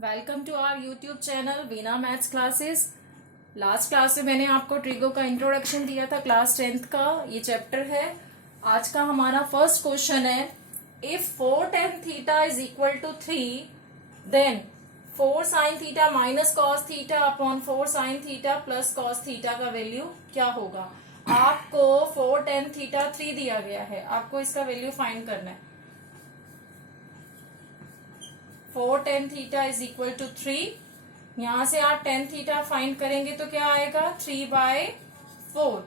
Welcome to our YouTube channel Veena maths classes. Last class में मैंने आपको ट्रिगो का इंट्रोडक्शन दिया था, क्लास 10th का ये चैप्टर है। आज का हमारा फर्स्ट क्वेश्चन है, if 4 tan theta is equal to 3 then 4 sin theta minus cos theta upon 4 sin theta plus cos theta का वैल्यू क्या होगा। आपको 4 tan थीटा 3 दिया गया है, आपको इसका वैल्यू फाइंड करना है। 4 tan theta is equal to 3। यहां से आप tan थीटा फाइंड करेंगे तो क्या आएगा 3/4।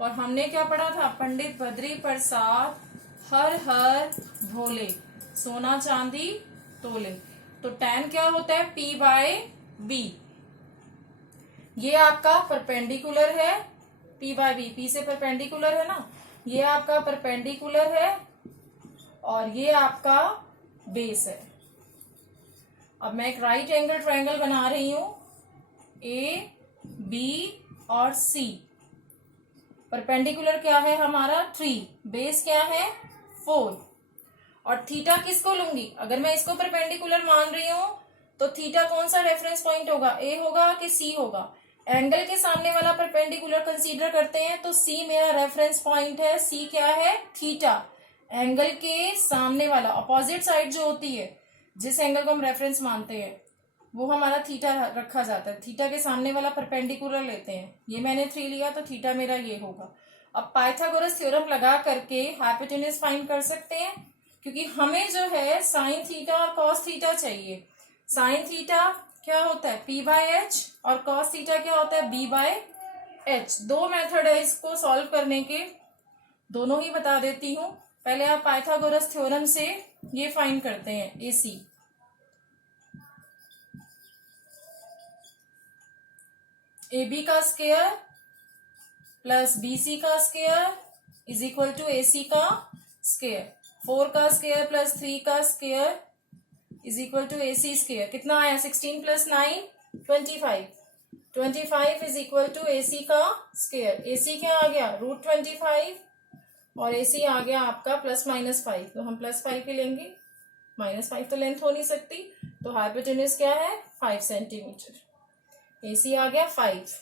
और हमने क्या पढ़ा था, पंडित बद्री प्रसाद हर हर भोले सोना चांदी तोले। तो tan क्या होता है P/B। ये आपका परपेंडिकुलर है, P/B P से परपेंडिकुलर है ना, ये आपका परपेंडिकुलर है और ये आपका बेस है। अब मैं एक राइट एंगल ट्रायंगल बना रही हूं, ए बी और सी। परपेंडिकुलर क्या है हमारा 3, बेस क्या है 4। और थीटा किसको लूंगी, अगर मैं इसको परपेंडिकुलर मान रही हूं तो थीटा कौन सा रेफरेंस पॉइंट होगा, ए होगा कि सी होगा। एंगल के सामने वाला परपेंडिकुलर कंसीडर करते हैं तो सी मेरा रेफरेंस पॉइंट है। सी क्या है थीटा, एंगल के सामने वाला अपोजिट साइड जो होती है, जिस एंगल को हम रेफरेंस मानते हैं वो हमारा थीटा रखा जाता है। थीटा के सामने वाला परपेंडिकुलर लेते हैं, ये मैंने 3 लिया तो थीटा मेरा ये होगा। अब पाइथागोरस थ्योरम लगा करके हाइपोटेन्यूज फाइंड कर सकते हैं, क्योंकि हमें जो है साइन थीटा और कॉस थीटा चाहिए। साइन थीटा क्या होता है P/H और कॉस थीटा क्या होता है B/H। 2 मेथड है इसको सॉल्व करने के, दोनों ही बता देती हूं। पहले आप पाइथागोरस थ्योरम से ये फाइंड करते हैं, AC AB का स्क्वायर प्लस BC का square is equal to AC का स्क्वायर। 4 का स्क्वायर प्लस 3 का square is equal to AC square. कितना आया 16 प्लस 9 25। 25 इज इक्वल टू AC का स्क्वायर। AC क्या आ गया √25 और AC आ गया आपका ±5। तो हम +5 ही लेंगे, -5 तो लेंथ हो नहीं सकती। तो हाइपोटेन्यूज क्या है 5 सेंटीमीटर। AC आ गया 5।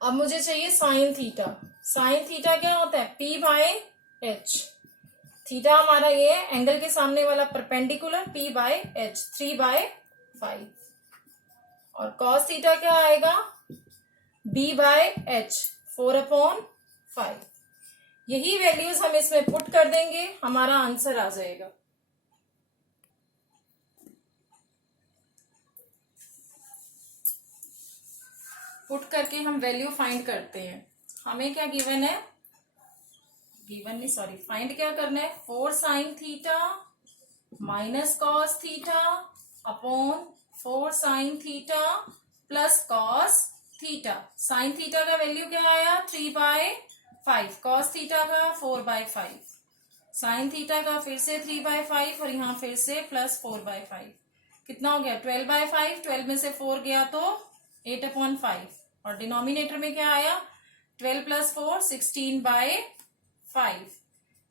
अब मुझे चाहिए साइन थीटा। साइन थीटा क्या होता है P/H। थीटा हमारा ये है, एंगल के सामने वाला परपेंडिकुलर P/H 3/5। और कॉस थीटा क्या आएगा B/H 4/5। यही वैल्यूज हम इसमें पुट कर देंगे, हमारा आंसर आ जाएगा। पुट करके हम वैल्यू फाइंड करते हैं। हमें क्या गिवन है, गिवन नहीं सॉरी, फाइंड क्या करना है 4 sin theta minus cos theta upon 4 sin theta plus cos theta. Sine theta का वैल्यू क्या आया 3/5, कॉस थीटा का 4/5, साइन थीटा का फिर से 3/5 और यहाँ फिर से प्लस 4/5। कितना हो गया 12/5। 12 में से 4 गया तो 8/5 और डिनोमिनेटर में क्या आया 12 + 4 16/5।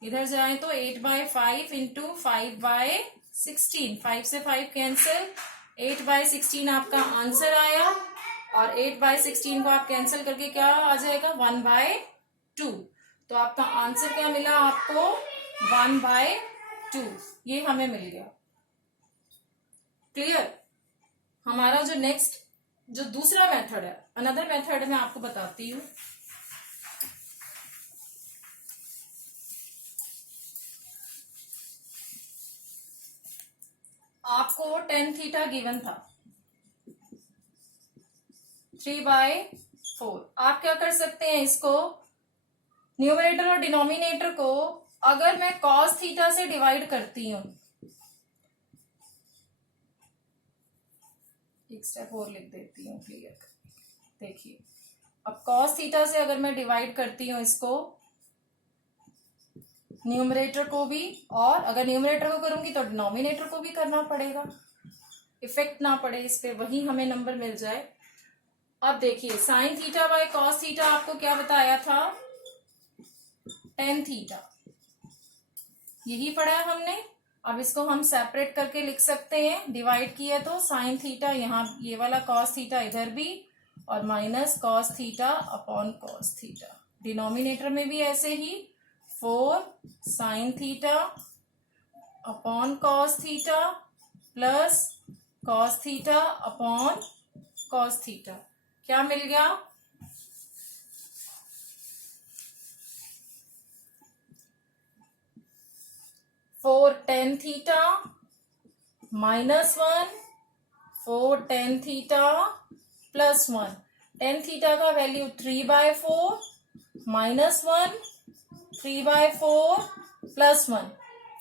इधर जाए तो 8/5 इंटू 5/16, 5 से 5 कैंसिल, 8/16 आपका आंसर आया। और 8/16 को आप कैंसिल करके क्या आ जाएगा 1/2। तो आपका आंसर क्या मिला आपको 1/2, ये हमें मिल गया। क्लियर। हमारा जो नेक्स्ट जो दूसरा मेथड है, अनदर मेथड मैं आपको बताती हूं। आपको tan थीटा गिवन था 3/4। आप क्या कर सकते हैं, इसको न्यूमरेटर और डिनोमिनेटर को अगर मैं cos थीटा से डिवाइड करती हूं, एक स्टेप और लिख देती हूँ क्लियर। देखिए अब cos थीटा से अगर मैं डिवाइड करती हूँ इसको, न्यूमरेटर को भी, और अगर न्यूमरेटर को करूंगी तो डिनोमिनेटर को भी करना पड़ेगा, इफेक्ट ना पड़े इस पे, वही हमें नंबर मिल जाए। अब देखिए sine theta by cos theta आपको क्या बताया था tan थीटा, यही पढ़ा है हमने। अब इसको हम सेपरेट करके लिख सकते हैं, डिवाइड किया तो साइन थीटा यहाँ, ये वाला कॉस थीटा इधर भी, और minus cos theta upon cos theta. Denominator में भी ऐसे ही 4 sine theta upon cos theta plus cos theta upon cos theta. क्या मिल गया? 4 tan theta minus 1, 4 tan theta plus 1। tan theta का वैल्यू 3/4 माइनस 1, 3/4 प्लस 1।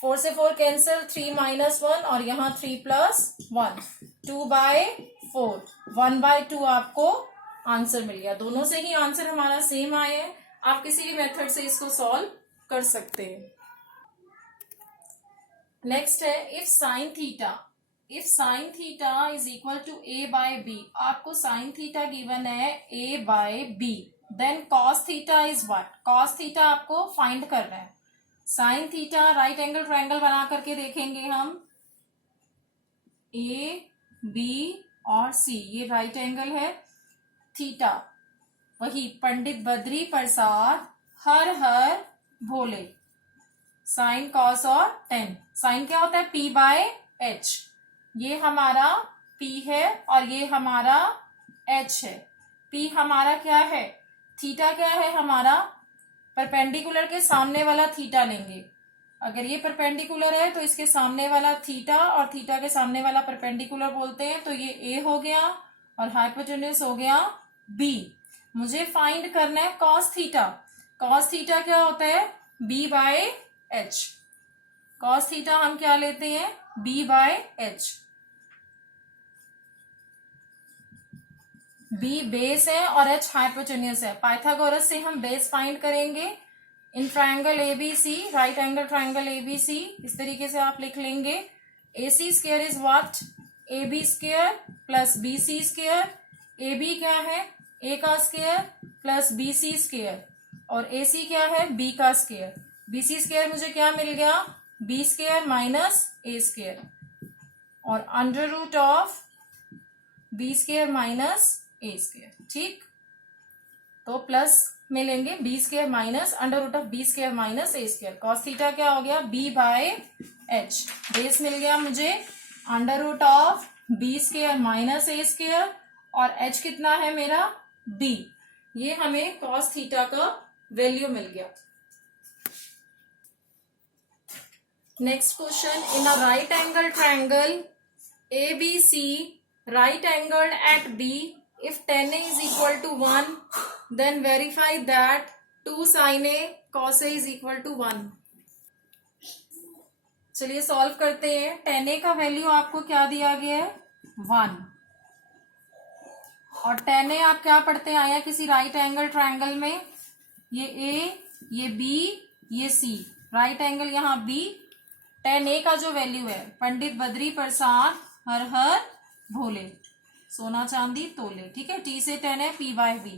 4 से 4 कैंसिल, 3 माइनस 1 और यहाँ 3 प्लस 1, 2/4, 1/2 आपको आंसर मिल गया। दोनों से ही आंसर हमारा सेम आया है। आप किसी भी मेथड से इसको सॉल्व कर सकते हैं। नेक्स्ट है if sine theta is equal to a/b। आपको साइन थीटा गिवन है a/b, then cos theta is what? Cos theta आपको फाइंड करना है। Sine theta right angle triangle बना करके देखेंगे हम, a b और c, ये राइट एंगल है। थीटा वही पंडित बद्री प्रसाद हर हर भोले, साइन कॉस और टेन। साइन क्या होता है? p/h। ये हमारा p है और ये हमारा h है। p हमारा क्या है? थीटा क्या है हमारा? परपेंडिकुलर के सामने वाला थीटा लेंगे। अगर ये परपेंडिकुलर है तो इसके सामने वाला थीटा, और थीटा के सामने वाला परपेंडिकुलर बोलते हैं, तो ये a हो गया और हाइपोटेन्यूज हो गया b। मुझे फाइंड करना है कॉस थीटा। कॉस थीटा क्या होता है? b/h। कॉस थीटा हम क्या लेते हैं? b/h। b बेस है और h हाइपोटेन्यूज है। पाइथागोरस से हम बेस फाइंड करेंगे। In triangle ABC, right angle triangle ABC, इस तरीके से आप लिख लेंगे। AC square is what? AB square plus BC square. AB क्या है? A का स्क्वायर प्लस BC स्क्वायर, और AC क्या है? B का स्क्वायर। BC स्क्वायर मुझे क्या मिल गया? B square minus A square, और under root of B square minus A square. ठीक, तो प्लस में लेंगे B square minus under root of B square minus A square. Cos theta क्या हो गया? b/h। बेस मिल गया मुझे under root of B square minus A square, और h कितना है मेरा? b। ये हमें कॉस थीटा का वैल्यू मिल गया। Next question, in a right angle triangle ABC, right angled at B, if tan A is equal to 1, then verify that 2 sin A cos A is equal to 1। चलिए solve करते हैं। tan A का value आपको क्या दिया गया है? 1। और tan A आप क्या पढ़ते आए हैं किसी राइट एंगल ट्रायंगल में? ये A, ये B, ये C, राइट एंगल यहाँ B। tan A का जो वैल्यू है, पंडित बद्री प्रसाद हर हर भोले, सोना चांदी तोले। ठीक है, T से 10 है, p/b।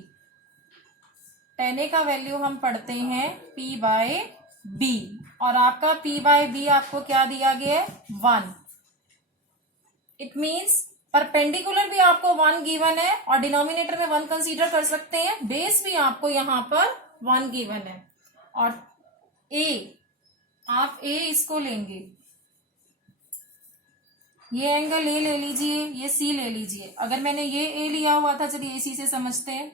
tan A का वैल्यू हम पढ़ते हैं p/b, और आपका p/b आपको क्या दिया गया है? 1। इट मीन्स परपेंडिकुलर भी आपको 1 गिवन है, और डिनोमिनेटर में 1 कंसीडर कर सकते हैं। बेस भी आपको यहाँ पर 1 गिवन है, और A, आप A इसको लेंगे, ये एंगल A ले लीजिए, ये C ले लीजिए। अगर मैंने ये A लिया हुआ था, चलिए AC से समझते हैं।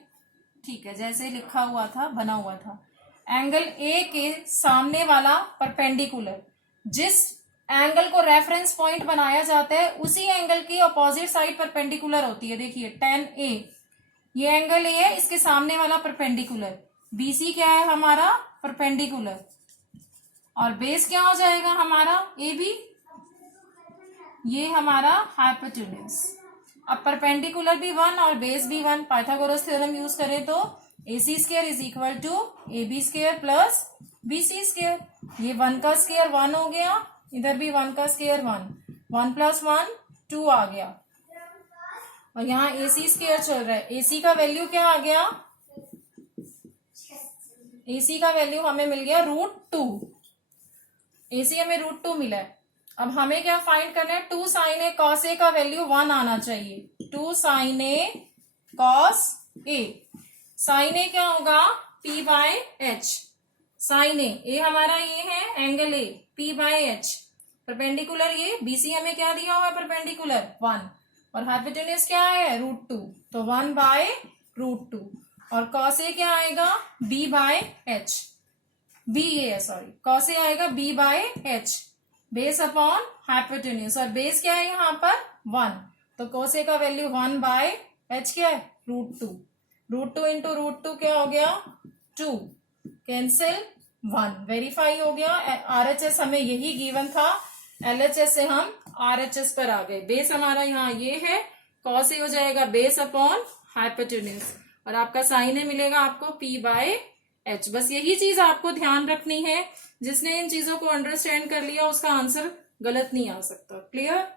ठीक है, जैसे लिखा हुआ था, बना हुआ था, एंगल A के सामने वाला परपेंडिकुलर, जिस एंगल को रेफरेंस पॉइंट बनाया जाता है उसी एंगल की अपोजिट साइड परपेंडिकुलर होती है। देखिए tan A, ये एंगल A है, इसके सामने वाला परपेंडिकुलर BC क्या है हमारा? परपेंडिकुलर, और बेस क्या हो जाएगा हमारा? AB, ये हमारा हाइपोटेन्यूज। अब परपेंडिकुलर भी 1 और बेस भी 1, पाइथागोरस थ्योरम यूज करें तो AC square is equal to AB square plus BC square. ये 1 का स्क्वायर 1 हो गया, इधर भी 1 का स्क्वायर 1, 1 + 1 2 आ गया, और यहाँ AC स्क्वायर चल रहा है। AC का वैल्यू क्या आ गया? AC का वैल्यू हमें मिल गया √2। AC हमें √2 मिला है। अब हमें क्या फाइंड करना है, 2 sin a cos a का वैल्यू 1 आना चाहिए। 2 sin a cos a, sin a क्या होगा, p by h। sin a हमारा ये है angle a, p by h। Perpendicular ये BC हमें क्या दिया हुआ है, परपेंडिकुलर 1, और हाइपोटेन्यूज क्या है, √2, तो 1 बाय √2। और cos a क्या आएगा, b by h, b a sorry, cos a आएगा b by h, base upon hypotenuse, और बेस क्या है यहाँ पर 1, तो cos a का वैल्यू 1 बाय h क्या है, √2। √2 इंटू √2 क्या हो गया, 2, कैंसिल 1, वेरीफाई हो गया। RHS हमें यही गिवन था, LHS से हम RHS पर आ गए। बेस हमारा यहाँ ये है, cos a हो जाएगा बेस अपॉन हाइपोटेन्यूज, और आपका साइन a मिलेगा आपको p बाय h। बस यही चीज आपको ध्यान रखनी है, जिसने इन चीजों को अंडरस्टैंड कर लिया उसका आंसर गलत नहीं आ सकता। क्लियर।